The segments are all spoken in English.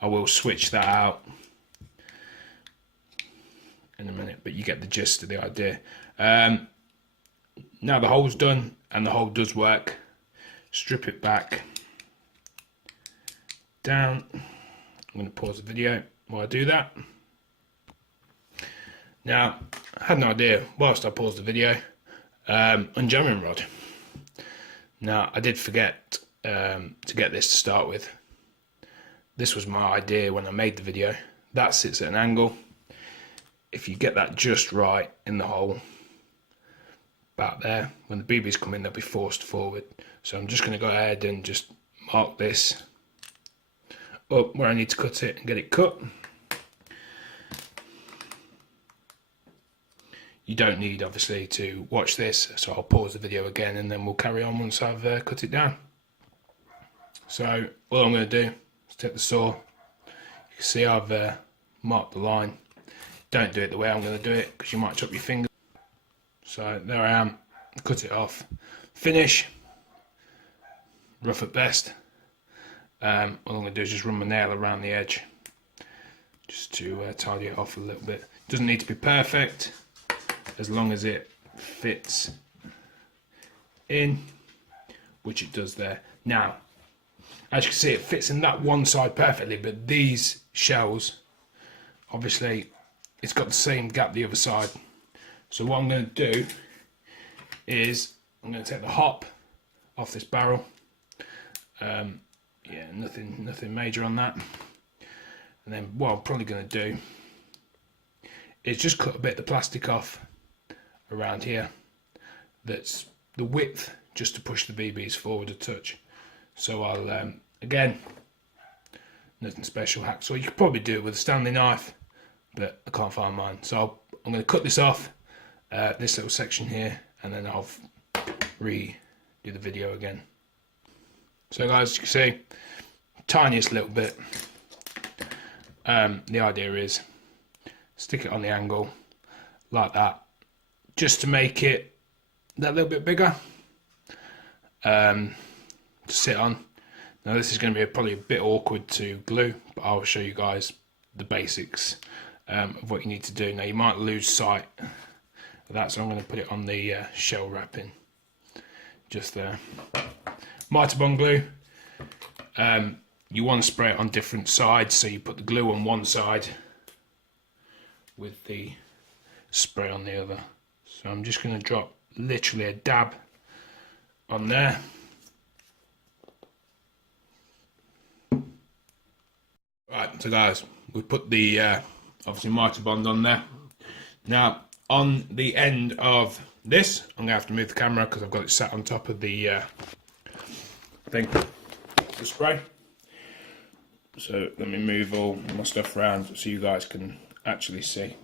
I will switch that out in a minute, but you get the gist of the idea. Now the hole's done, and the hole does work. Strip it back down. I'm going to pause the video while I do that. Now, I had an idea whilst I paused the video on jamming rod. Now, I did forget to get this to start with. This was my idea when I made the video. That sits at an angle. If you get that just right in the hole, about there, when the BBs come in, they'll be forced forward. So I'm just going to go ahead and just mark this up where I need to cut it and get it cut. You don't need, obviously, to watch this, so I'll pause the video again and then we'll carry on once I've cut it down. So all I'm going to do is take the saw. You can see I've marked the line. Don't do it the way I'm going to do it because you might chop your finger. So there I am, cut it off. Finish, rough at best. All I'm going to do is just run my nail around the edge just to tidy it off a little bit. Doesn't need to be perfect, as long as it fits in, which it does there. Now, as you can see, it fits in that one side perfectly, but these shells, obviously, it's got the same gap the other side. So what I'm going to do is I'm going to take the hop off this barrel. Yeah, nothing major on that. And then what I'm probably going to do is just cut a bit of the plastic off around here. That's the width, just to push the BBs forward a touch. So I'll, again, nothing special, hacksaw. You could probably do it with a Stanley knife, but I can't find mine. So I'm going to cut this off. This little section here, and then I'll redo the video again. So guys, as you can see, tiniest little bit. The idea is stick it on the angle like that, just to make it that little bit bigger to sit on. Now this is going to be probably a bit awkward to glue, but I'll show you guys the basics of what you need to do. Now you might lose sight of that, so I'm going to put it on the shell wrapping just there. Mitre bond glue, you want to spray it on different sides, so you put the glue on one side with the spray on the other. So I'm just going to drop literally a dab on there. Right, so guys, we put the obviously mitre bond on there. Now on the end of this, I'm going to have to move the camera because I've got it sat on top of the thing, the spray. So let me move all my stuff around so you guys can actually see.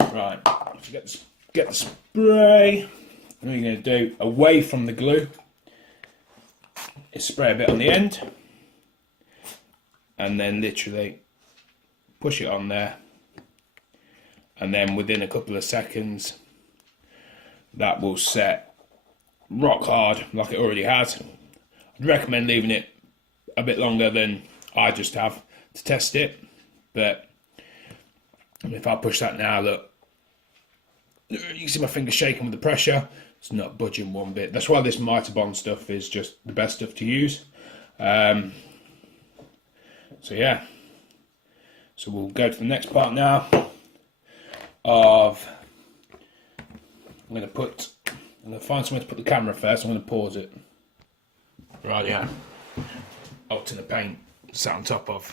Right, if you get the spray, what you're going to do away from the glue is spray a bit on the end, and then literally push it on there, and then within a couple of seconds that will set rock hard like it already has. I'd recommend leaving it a bit longer than I just have to test it, but if I push that now, look, you can see my finger shaking with the pressure. It's not budging one bit. That's why this mitre bond stuff is just the best stuff to use. So yeah, so we'll go to the next part now of, I'm going to find somewhere to put the camera first. I'm going to pause it. Right, yeah. Oh, tin of paint sat on top of.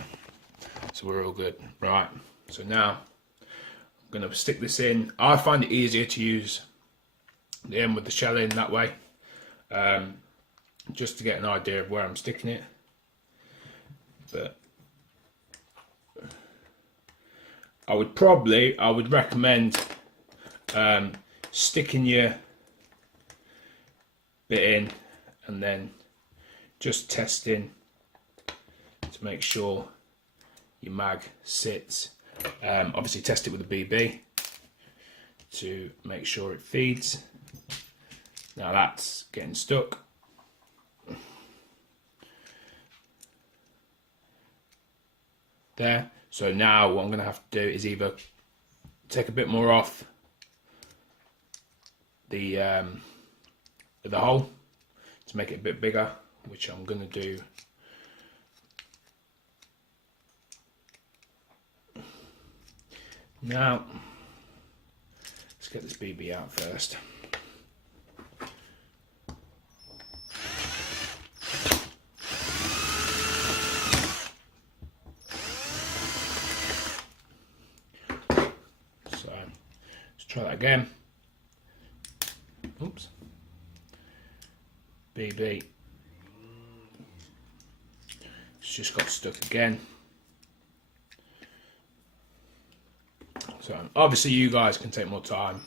So we're all good. Right, so now I'm going to stick this in. I find it easier to use the end with the shell in that way, just to get an idea of where I'm sticking it. But I would recommend sticking your bit in and then just testing to make sure your mag sits. Obviously test it with a BB to make sure it feeds. Now that's getting stuck. there. So now what I'm going to have to do is either take a bit more off the hole to make it a bit bigger, which I'm going to do. Now, let's get this BB out first. So, let's try that again. Oops. BB. It's just got stuck again. So obviously you guys can take more time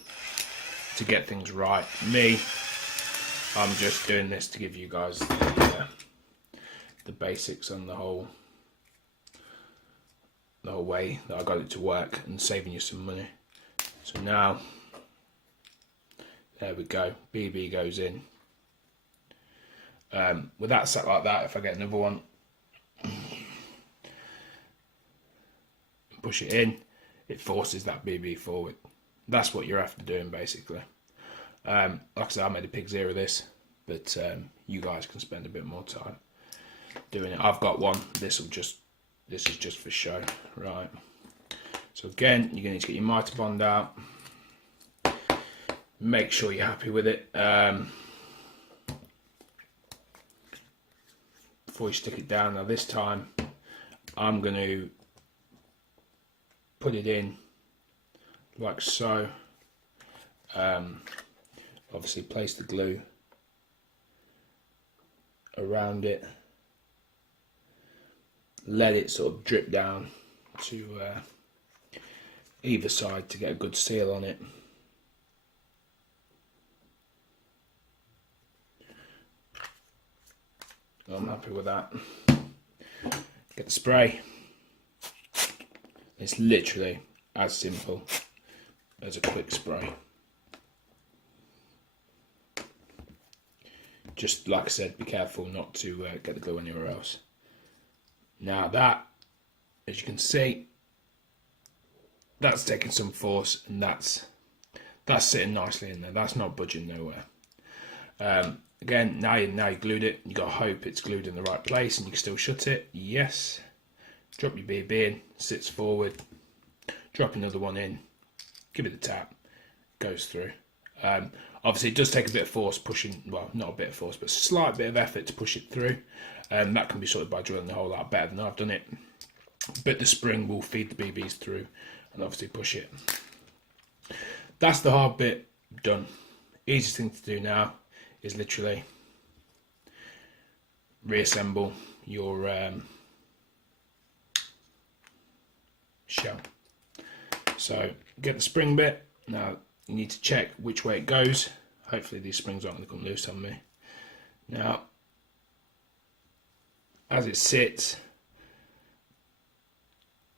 to get things right. Me, I'm just doing this to give you guys the basics and the whole way that I got it to work, and saving you some money. So now, there we go, BB goes in. With that set like that, if I get another one, push it in, it forces that BB forward. That's what you're after doing, basically. Like I said, I made a pig's ear of this, but you guys can spend a bit more time doing it. I've got one. This is just for show, right? So again, you're gonna need to get your mitre bond out. Make sure you're happy with it before you stick it down. Now this time, I'm going to put it in like so. Obviously place the glue around it, let it sort of drip down to either side to get a good seal on it. I'm happy with that. Get the spray. It's literally as simple as a quick spray. Just like I said, be careful not to get the glue anywhere else. Now that, as you can see, that's taking some force, and that's sitting nicely in there. That's not budging nowhere. Again, now you glued it. You got to hope it's glued in the right place, and you can still shut it. Yes. Drop your BB in, sits forward. Drop another one in. Give it a tap. Goes through. Obviously, it does take a bit of force pushing. Well, not a bit of force, but a slight bit of effort to push it through. That can be sorted by drilling the hole out better than I've done it. But the spring will feed the BBs through, and obviously push it. That's the hard bit done. Easiest thing to do now is literally reassemble your shell. So get the spring bit. Now you need to check which way it goes. Hopefully these springs aren't going to come loose on me. Now, as it sits,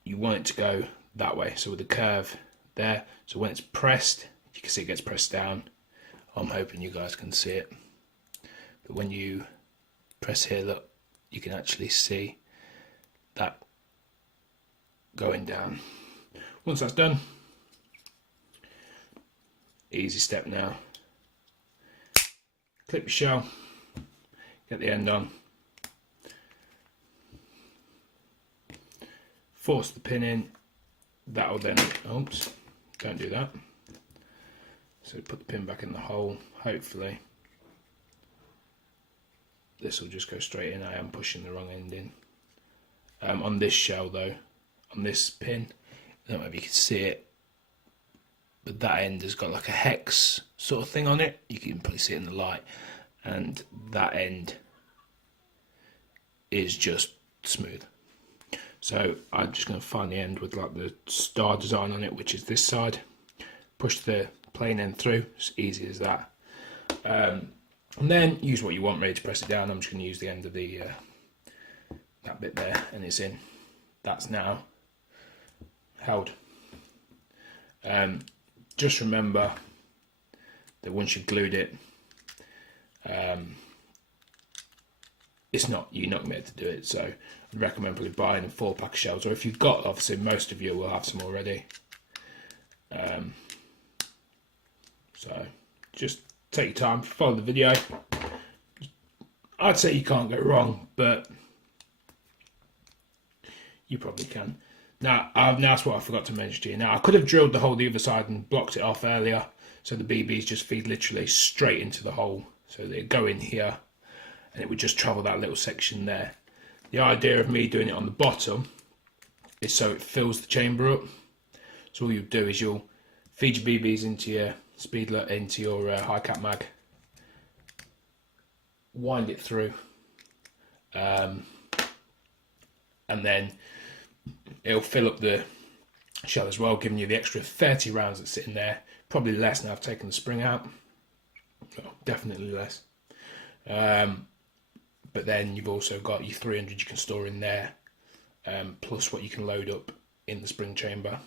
you want it to go that way. So with the curve there. So when it's pressed, you can see it gets pressed down. I'm hoping you guys can see it. But when you press here, look, you can actually see that going down. Once that's done, easy step now. Clip your shell, get the end on, force the pin in. That'll then, oops, don't do that. So put the pin back in the hole. Hopefully this will just go straight in. I am pushing the wrong end in. On this shell though, on this pin, I don't know if you can see it, but that end has got like a hex sort of thing on it. You can probably see it in the light, and that end is just smooth. So I'm just going to find the end with like the star design on it, which is this side. Push the plain end through, it's easy as that. And then use what you want ready to press it down. I'm just going to use the end of the that bit there, and it's in. That's now held. Just remember that once you've glued it, you're not going to be able to do it. So I'd recommend probably buying a 4-pack of shells, or if you've got, obviously most of you will have some already. So just take your time, follow the video. I'd say you can't go wrong, but you probably can. Now that's what I forgot to mention to you. Now I could have drilled the hole the other side and blocked it off earlier, so the BBs just feed literally straight into the hole. So they go in here, and it would just travel that little section there. The idea of me doing it on the bottom is so it fills the chamber up. So all you do is you'll feed your BBs into your speedlet, into your high cap mag, wind it through, and then it'll fill up the shell as well, giving you the extra 30 rounds that's sitting there. Probably less now I've taken the spring out. Well, definitely less. But then you've also got your 300 you can store in there, plus what you can load up in the spring chamber.